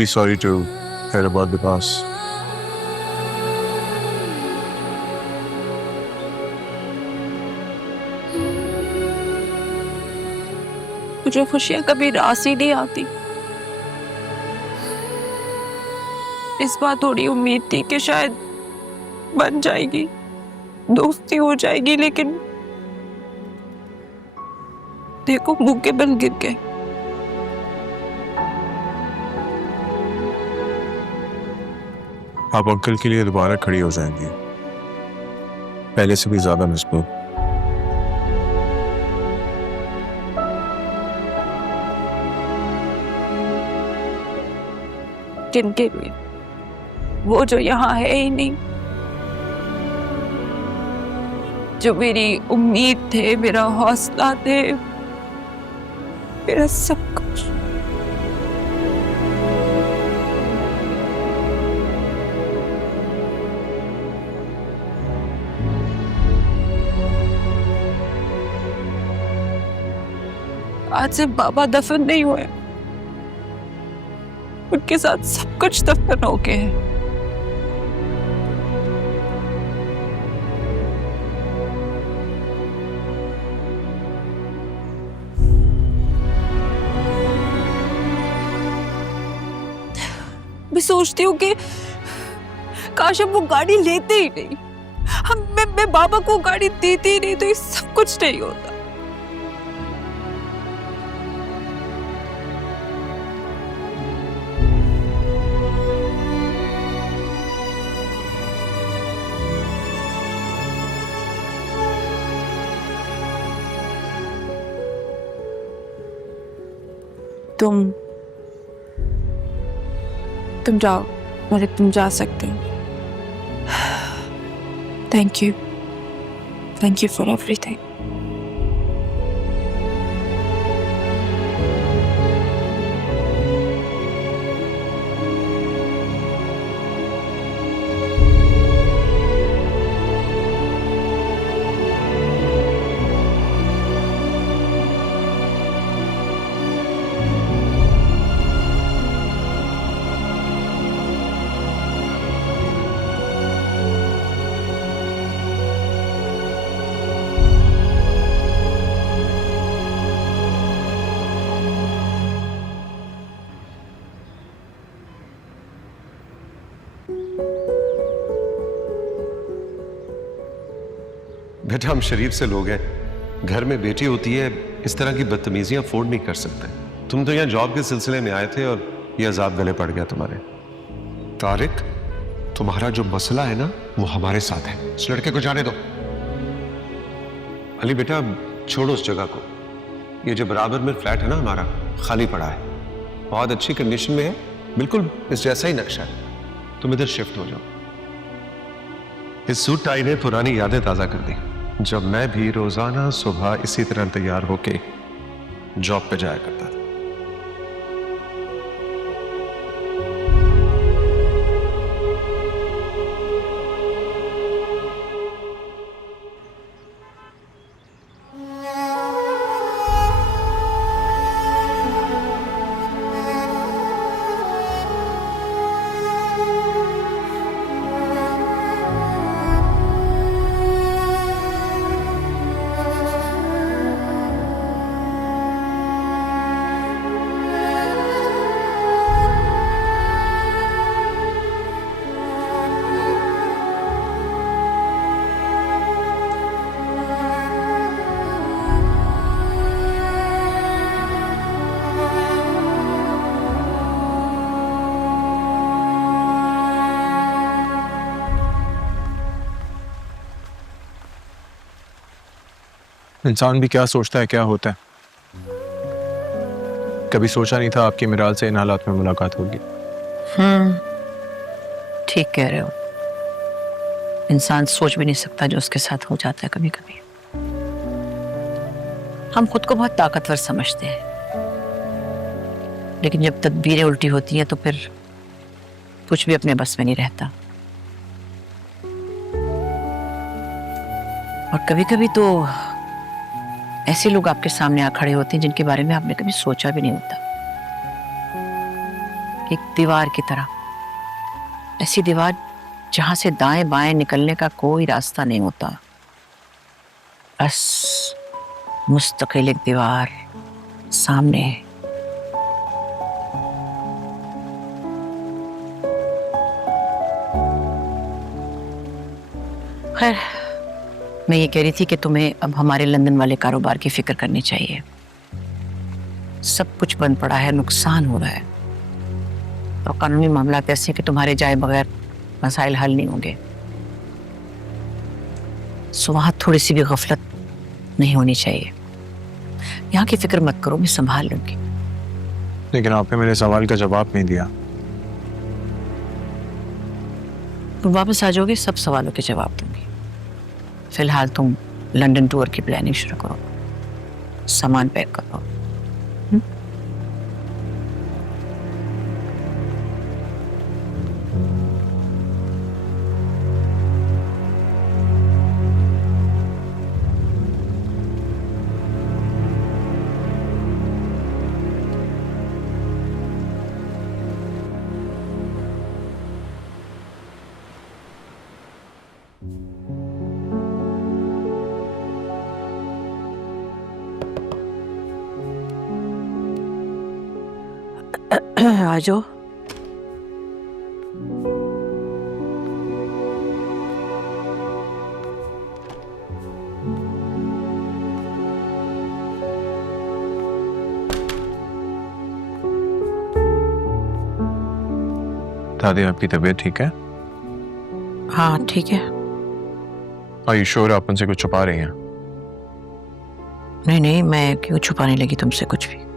really sorry to hear about the past. मुझे खुशियां कभी रास ही नहीं आती। इस बार थोड़ी उम्मीद थी कि शायद बन जाएगी, दोस्ती हो जाएगी, लेकिन देखो मुंह के बल गिर गए। आप अंकल के लिए दोबारा खड़ी हो जाएंगी, पहले से भी ज्यादा मजबूत। जिनके लिए, वो जो यहाँ है ही नहीं, जो मेरी उम्मीद थे, मेरा हौसला थे, मेरा सब कुछ। आज से बाबा दफन नहीं हुए, उनके साथ सब कुछ दफन हो गए हैं। मैं सोचती हूँ कि काश हम वो गाड़ी लेते ही नहीं, मैं बाबा को गाड़ी देती ही नहीं, तो ये सब कुछ नहीं होता। तुम जाओ, मतलब तुम जा सकते हो। Thank you for everything. बेटा, हम शरीफ से लोग हैं, घर में बेटी होती है, इस तरह की बदतमीजियां अफोर्ड नहीं कर सकते। तुम तो यहाँ जॉब के सिलसिले में आए थे और ये अजाब गले पड़ गया तुम्हारे। तारिक, तुम्हारा जो मसला है ना, वो हमारे साथ है। इस लड़के को जाने दो। अली बेटा, छोड़ो उस जगह को। ये जो बराबर में फ्लैट है ना हमारा, खाली पड़ा है, बहुत अच्छी कंडीशन में है, बिल्कुल इस जैसा ही नक्शा है। तुम इधर शिफ्ट हो जाओ। इस सूट टाई ने पुरानी यादें ताजा कर दी, जब मैं भी रोजाना सुबह इसी तरह तैयार होके जॉब पे जाया करता था। इंसान भी क्या सोचता है क्या होता है। कभी सोचा नहीं था आपकी मिराल से इन हालात में मुलाकात होगी। ठीक कह रहे हो। इंसान सोच भी नहीं सकता जो उसके साथ हो जाता है कभी कभी। हम खुद को बहुत ताकतवर समझते हैं, लेकिन जब तदबीरें उल्टी होती हैं तो फिर कुछ भी अपने बस में नहीं रहता। और कभी कभी तो ऐसे लोग आपके सामने आ खड़े होते हैं जिनके बारे में आपने कभी सोचा भी नहीं होता। एक दीवार की तरह, ऐसी दीवार जहां से दाएं बाएं निकलने का कोई रास्ता नहीं होता, बस मुस्तकिल एक दीवार सामने है। खैर, मैं ये कह रही थी कि तुम्हें अब हमारे लंदन वाले कारोबार की फिक्र करनी चाहिए। सब कुछ बंद पड़ा है, नुकसान हो रहा है, तो कानूनी मामला ऐसे कि तुम्हारे जाए बगैर मसाइल हल नहीं होंगे। सो वहां थोड़ी सी भी गफलत नहीं होनी चाहिए। यहाँ की फिक्र मत करो, मैं संभाल लूंगी। लेकिन आपने मेरे सवाल का जवाब नहीं दिया। तुम वापस आ जाओगे, सब सवालों के जवाब दूंगी। फिलहाल तुम लंदन टूर की प्लानिंग शुरू करो, सामान पैक करो। आ जाओ। दादी, आपकी तबीयत ठीक है? हाँ ठीक है। Are you sure आप उनसे कुछ छुपा रही हैं? नहीं नहीं, मैं क्यों छुपाने लगी तुमसे कुछ भी।